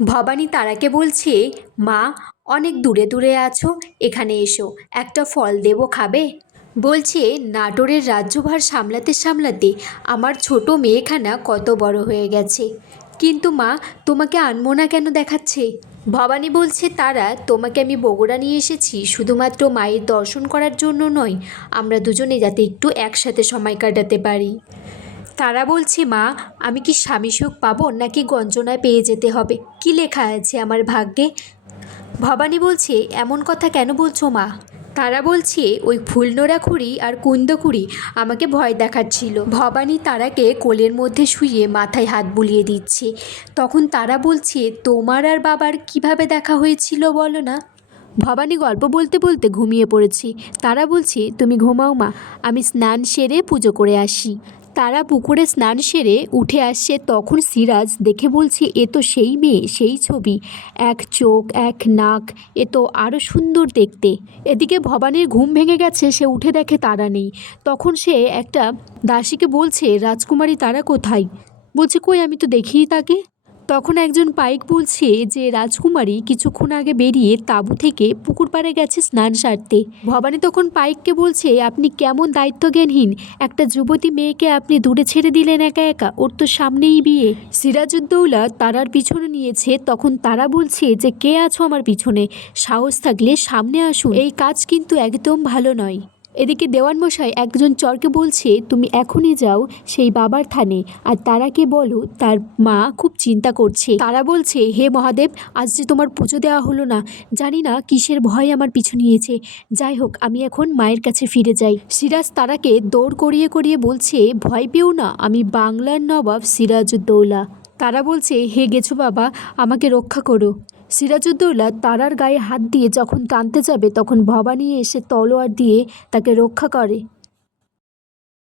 ভবানী তারাকে বলছে, মা, অনেক দূরে দূরে আছো, এখানে এসো, একটা ফল দেবো খাবে? বলছে, নাটোরের রাজ্যভার সামলাতে সামলাতে আমার ছোট মেয়েখানা কত বড় হয়ে গেছে। কিন্তু মা, তোমাকে আনমো না কেন দেখাচ্ছে? ভবানী বলছে, তারা, তোমাকে আমি বগুড়া নিয়ে এসেছি, শুধুমাত্র মায়ের দর্শন করার জন্য নয়, আমরা দুজনে যাতে একটু একসাথে সময় কাটাতে পারি। তারা বলছে, মা, আমি কি স্বামী সুখ পাবো নাকি গঞ্জনায় পেয়ে যেতে হবে? কি লেখা আছে আমার ভাগ্যে? ভবানী বলছে, এমন কথা কেন বলছো, মা? তারা বলছে, ওই ফুলনোড়া খুঁড়ি আর কুন্দকুড়ি আমাকে ভয় দেখাচ্ছিল। ভবানী তারাকে কোলের মধ্যে শুয়ে মাথায় হাত বুলিয়ে দিচ্ছে। তখন তারা বলছে, তোমার আর বাবার কীভাবে দেখা হয়েছিল বলো না? ভবানী গল্প বলতে বলতে ঘুমিয়ে পড়েছি। তারা বলছে, তুমি ঘুমাও, মা। আমি স্নান সেরে পুজো করে আসি। তারা পুকুরে স্নান সেরে উঠে আসছে তখন সিরাজ দেখে বলছে, এ তো সেই মেয়ে, সেই ছবি। এক চোখ, এক নাক, এ তো আরও সুন্দর দেখতে। এদিকে ভবানীর ঘুম ভেঙে গেছে, সে উঠে দেখে তারা নেই। তখন সে একটা দাসীকে বলছে, রাজকুমারী তারা কোথায়? বলছে, কই, আমি তো দেখিনি তাকে। তখন একজন পাইক বলছে যে রাজকুমারী কিছুক্ষণ আগে বেরিয়ে তাঁবু থেকে পুকুর পাড়ে গেছে স্নান সারতে। ভবানী তখন পাইককে বলছে, আপনি কেমন দায়িত্বজ্ঞানহীন? একটা যুবতী মেয়েকে আপনি দূরে ছেড়ে দিলেন একা একা, ওর তো সামনেই বিয়ে। সিরাজউদ্দৌলা তারার পিছনে নিয়েছে, তখন তারা বলছে যে, কে আছো আমার পিছনে? সাহস থাকলে সামনে আসুন। এই কাজ কিন্তু একদম ভালো নয়। এদিকে দেওয়ানমশাই একজন চরকে বলছে, তুমি এখনই যাও সেই বাবার থানে। আর তারাকে বলো, তার মা খুব চিন্তা করছে। তারা বলছে, হে মহাদেব, আজ যে তোমার পুজো দেওয়া হলো না, জানি না কিসের ভয় আমার পিছু নিয়েছে। যাই হোক, আমি এখন মায়ের কাছে ফিরে যাই। সিরাজ তারাকে দৌড় করিয়ে করিয়ে বলছে, ভয় পেও না, আমি বাংলার নবাব সিরাজউদ্দৌলা। তারা বলছে, হে গেছো বাবা, আমাকে রক্ষা করো। সিরাজউদ্দৌলা তারার গায়ে হাত দিয়ে যখন টানতে যাবে, তখন ভবানী এসে তলোয়ার দিয়ে তাকে রক্ষা করে।